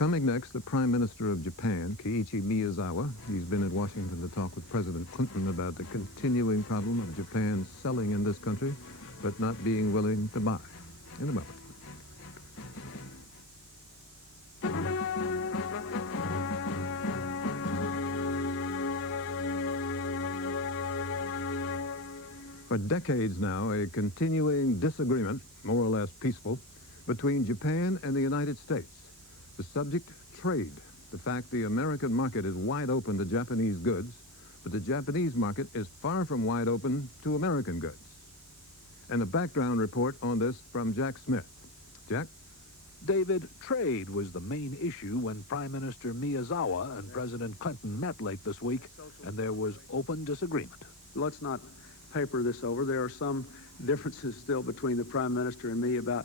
Coming next, the Prime Minister of Japan, Kiichi Miyazawa. He's been in Washington to talk with President Clinton about the continuing problem of Japan selling in this country, but not being willing to buy. In a moment. For decades now, a continuing disagreement, more or less peaceful, between Japan and the United States. The subject, trade. The fact the American market is wide open to Japanese goods, but the Japanese market is far from wide open to American goods. And a background report on this from Jack Smith. Jack? David, trade was the main issue when Prime Minister Miyazawa and President Clinton met late this week, and there was open disagreement. Let's not paper this over. There are some differences still between the Prime Minister and me about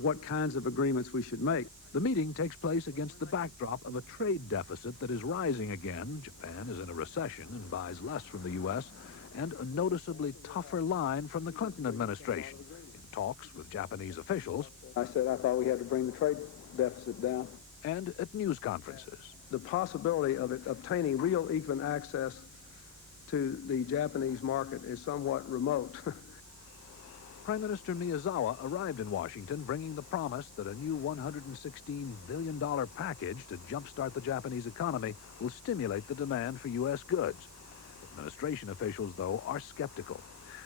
what kinds of agreements we should make. The meeting takes place against the backdrop of a trade deficit that is rising again. Japan is in a recession and buys less from the U.S., and a noticeably tougher line from the Clinton administration. In talks with Japanese officials, I said I thought we had to bring the trade deficit down. And at news conferences. The possibility of obtaining real even access to the Japanese market is somewhat remote. Prime Minister Miyazawa arrived in Washington bringing the promise that a new $116 billion package to jumpstart the Japanese economy will stimulate the demand for U.S. goods. Administration officials, though, are skeptical.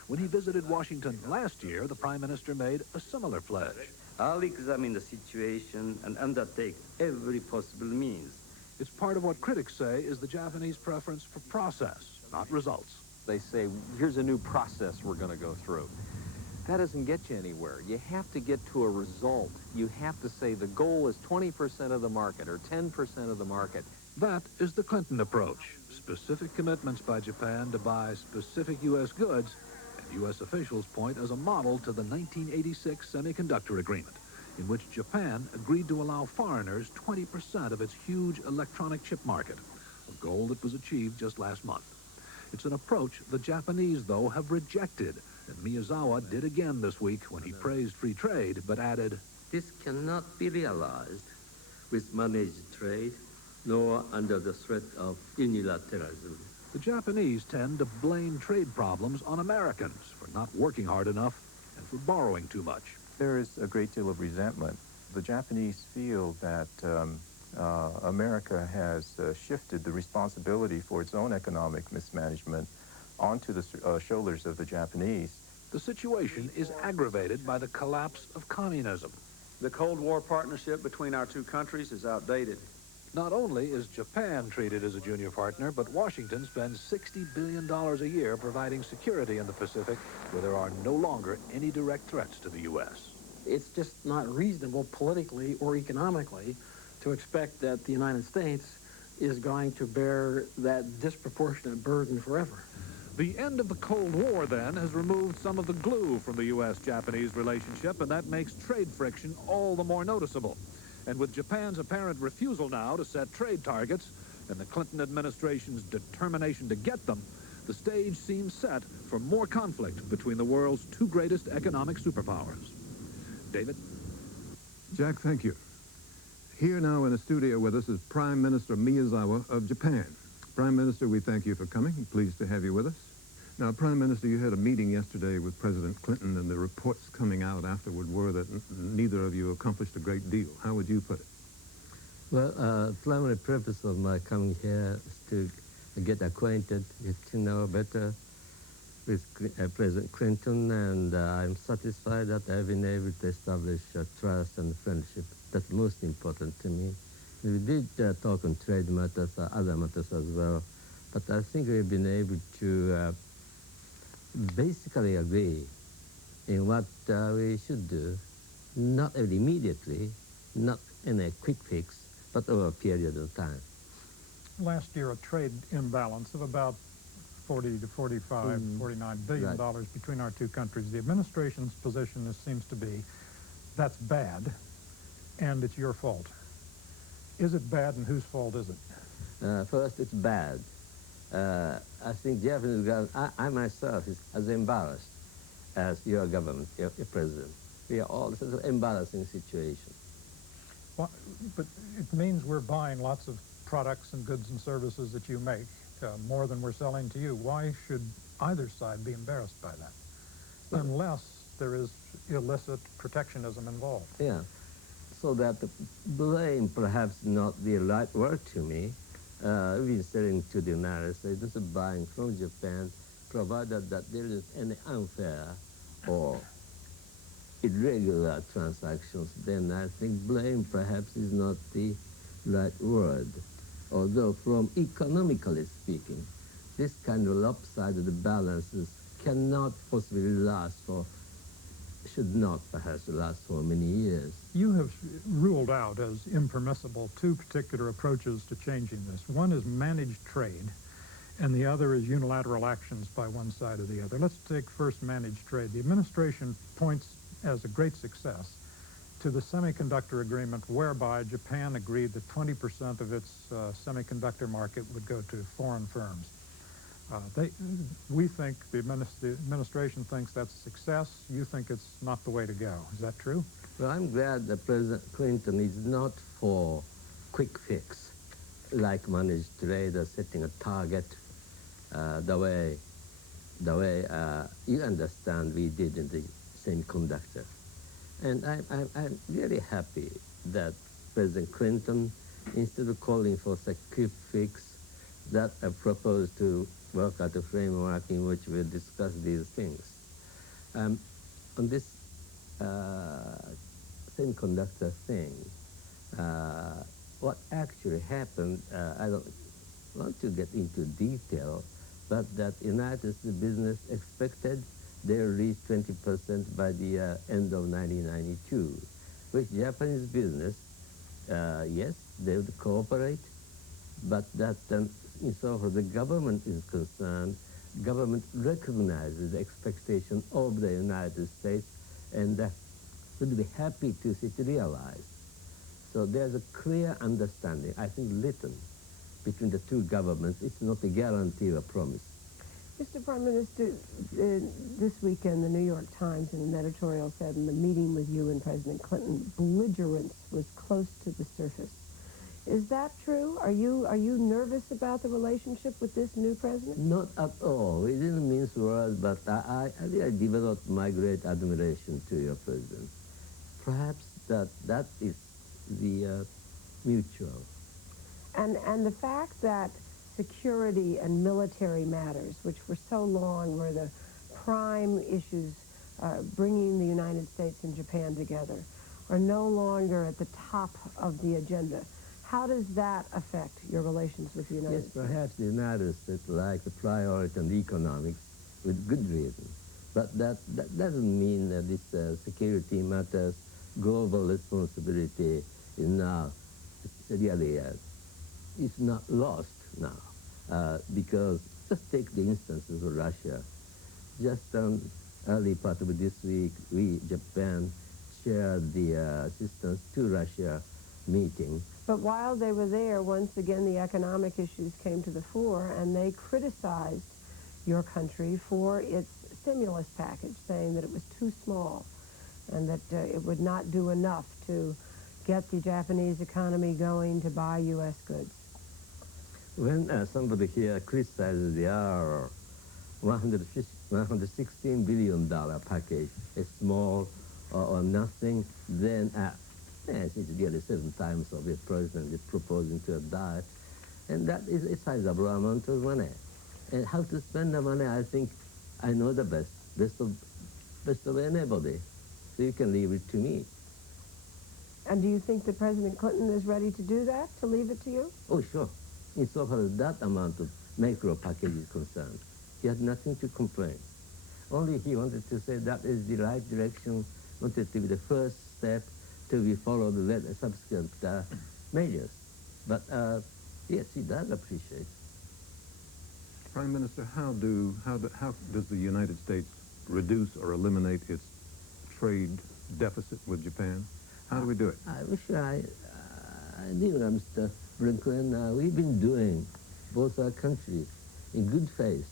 When he visited Washington last year, the Prime Minister made a similar pledge. I'll examine the situation and undertake every possible means. It's part of what critics say is the Japanese preference for process, not results. They say, here's a new process we're going to go through. That doesn't get you anywhere. You have to get to a result. You have to say the goal is 20% of the market or 10% of the market. That is the Clinton approach. Specific commitments by Japan to buy specific U.S. goods, and U.S. officials point as a model to the 1986 semiconductor agreement, in which Japan agreed to allow foreigners 20% of its huge electronic chip market, a goal that was achieved just last month. It's an approach the Japanese, though, have rejected, and Miyazawa did again this week when he praised free trade, but added, This cannot be realized with managed trade, nor under the threat of unilateralism. The Japanese tend to blame trade problems on Americans for not working hard enough and for borrowing too much. There is a great deal of resentment. The Japanese feel that America has shifted the responsibility for its own economic mismanagement onto the shoulders of the Japanese. The situation is aggravated by the collapse of communism. The Cold War partnership between our two countries is outdated. Not only is Japan treated as a junior partner, but Washington spends $60 billion a year providing security in the Pacific, where there are no longer any direct threats to the U.S. It's just not reasonable politically or economically to expect that the United States is going to bear that disproportionate burden forever. The end of the Cold War, then, has removed some of the glue from the U.S.-Japanese relationship, and that makes trade friction all the more noticeable. And with Japan's apparent refusal now to set trade targets and the Clinton administration's determination to get them, the stage seems set for more conflict between the world's two greatest economic superpowers. David? Jack, thank you. Here now in the studio with us is Prime Minister Miyazawa of Japan. Prime Minister, we thank you for coming. Pleased to have you with us. Now, Prime Minister, you had a meeting yesterday with President Clinton, and the reports coming out afterward were that neither of you accomplished a great deal. How would you put it? Well, primary purpose of my coming here is to get acquainted, get to know better with President Clinton, and I'm satisfied that I've been able to establish trust and friendship. That's most important to me. We did talk on trade matters, other matters as well, but I think we've been able to basically agree in what we should do, not immediately, not in a quick fix, but over a period of time. Last year, a trade imbalance of about 40 to 45, $49 billion between our two countries. The administration's position seems to be that's bad, and it's your fault. Is it bad, and whose fault is it? First, it's bad. I think Japanese government, I myself is as embarrassed as your government, your president. We are all in an embarrassing situation. But it means we're buying lots of products and goods and services that you make, more than we're selling to you. Why should either side be embarrassed by that? Unless there is illicit protectionism involved. Yeah. So that blame perhaps not the right word to me. We've been selling to the United States, this is buying from Japan, provided that there is any unfair or irregular transactions, then I think blame perhaps is not the right word. Although from economically speaking, this kind of lopsided balances cannot possibly last for, should not perhaps last for many years. You have ruled out as impermissible two particular approaches to changing this. One is managed trade, and the other is unilateral actions by one side or the other. Let's take first managed trade. The administration points as a great success to the semiconductor agreement whereby Japan agreed that 20% of its semiconductor market would go to foreign firms. We think, the administration thinks that's a success. You think it's not the way to go. Is that true? Well, I'm glad that President Clinton is not for quick fix, like managed trade or setting a target the way you understand we did in the semiconductor. And I'm really happy that President Clinton, instead of calling for a quick fix, that I proposed to work out a framework in which we'll discuss these things. On this semiconductor thing, what actually happened, I don't want to get into detail, but that United States business expected they'll reach 20% by the end of 1992, which Japanese business, yes, they would cooperate, but that insofar as the government is concerned, government recognizes the expectation of the United States and would be happy to see it realized. So there's a clear understanding, I think written, between the two governments. It's not a guarantee or promise. Mr. Prime Minister, this weekend the New York Times in an editorial said in the meeting with you and President Clinton, belligerence was close to the surface. Is that true? Are you nervous about the relationship with this new president? Not at all. We didn't mince words, but I developed my great admiration to your president. Perhaps that is the mutual. And the fact that security and military matters, which for so long were the prime issues bringing the United States and Japan together, are no longer at the top of the agenda. How does that affect your relations with the United States? Yes, perhaps the United States like the priority on economics with good reason. But that doesn't mean that this security matters, global responsibility is now really it's not lost now. Because just take the instances of Russia. Just early part of this week, we, Japan, shared the assistance to Russia meeting. But while they were there, once again, the economic issues came to the fore, and they criticized your country for its stimulus package, saying that it was too small and that it would not do enough to get the Japanese economy going to buy U.S. goods. When somebody here criticizes our $116 billion package, a small or nothing, then it's really 7 times of the president is proposing to adopt, and that is a sizable amount of money. And how to spend the money, I think I know the best of anybody. So you can leave it to me. And do you think that President Clinton is ready to do that, to leave it to you? Oh, sure. Insofar as that amount of macro package is concerned, he had nothing to complain. Only he wanted to say that is the right direction, wanted to be the first step to be followed with subsequent measures. But yes, he does appreciate. Prime Minister, how does the United States reduce or eliminate its trade deficit with Japan? How do we do it? I wish I knew, Mr. Brinkley, we've been doing, both our countries, in good faith,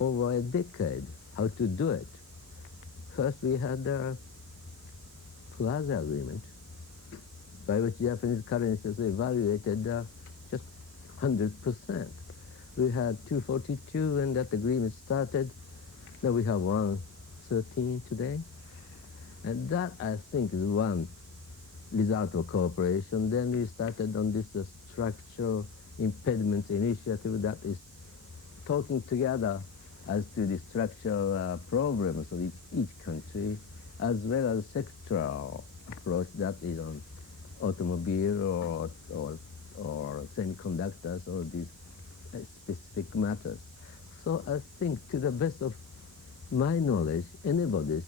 over a decade, how to do it. First, we had the Plaza Agreement, by which Japanese currency was evaluated just 100%. We had 242 when that agreement started. Now we have 113 today. And that, I think, is one result of cooperation. Then we started on this structural impediments initiative that is talking together as to the structural problems of each country, as well as sectoral approach that is on automobile or semiconductors or these specific matters. So I think, to the best of my knowledge, anybody's,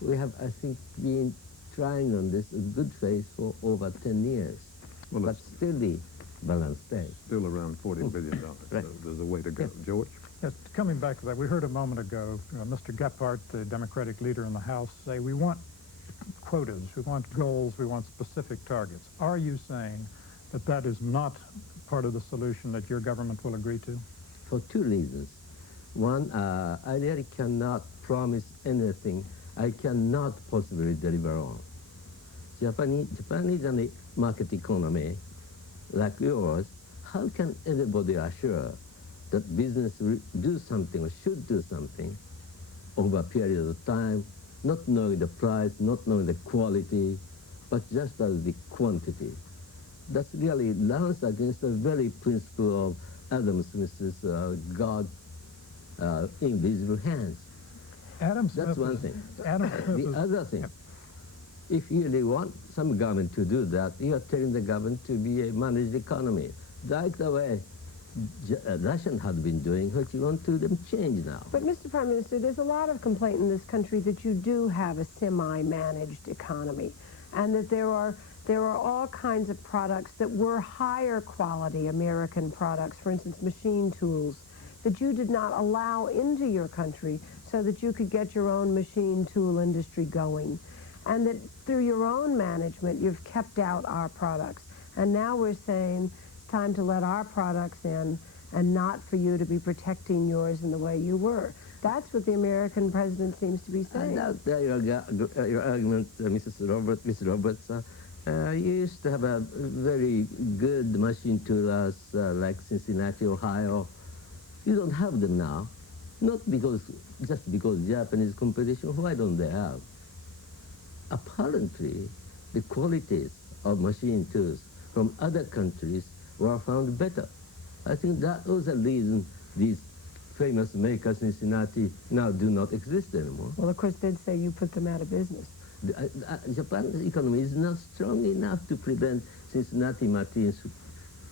we have, I think, been trying on this in good faith for over 10 years, well, but still the balance stays. Still around $40 billion. Right. So there's a way to go. Yes. George? Yes, coming back to that, we heard a moment ago Mr. Gephardt, the Democratic leader in the House, say we want quotas, we want goals, we want specific targets. Are you saying that that is not part of the solution that your government will agree to? For two reasons. One, I really cannot promise anything I cannot possibly deliver on. Japan is a market economy like yours. How can anybody assure that business will do something or should do something over a period of time, not knowing the price, not knowing the quality, but just as the quantity? That really runs against the very principle of Adam Smith's God invisible hands. Adam Smith. That's one thing. Adam Smith the other thing, if you really want some government to do that, you are telling the government to be a managed economy, like the way Russian had been doing, which you want to them change now. But, Mr. Prime Minister, there's a lot of complaint in this country that you do have a semi-managed economy, and that there are all kinds of products that were higher quality American products, for instance, machine tools, that you did not allow into your country so that you could get your own machine tool industry going. And that through your own management, you've kept out our products. And now we're saying it's time to let our products in and not for you to be protecting yours in the way you were. That's what the American president seems to be saying. Your argument, Mr. Roberts, you used to have a very good machine toolers like Cincinnati, Ohio. You don't have them now. Not just because Japanese competition. Why don't they have? Apparently, the qualities of machine tools from other countries were found better. I think that was the reason these famous makers in Cincinnati now do not exist anymore. Well, of course, they'd say you put them out of business. Japan's economy is not strong enough to prevent Cincinnati machines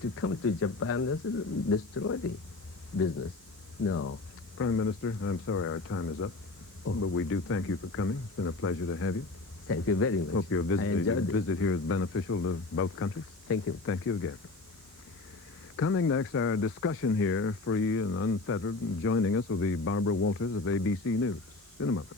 to come to Japan and destroy the business. No. Prime Minister, I'm sorry our time is up, but we do thank you for coming. It's been a pleasure to have you. Thank you very much. Hope your visit here is beneficial to both countries. Thank you. Thank you again. Coming next, our discussion here, free and unfettered, and joining us will be Barbara Walters of ABC News. In a moment.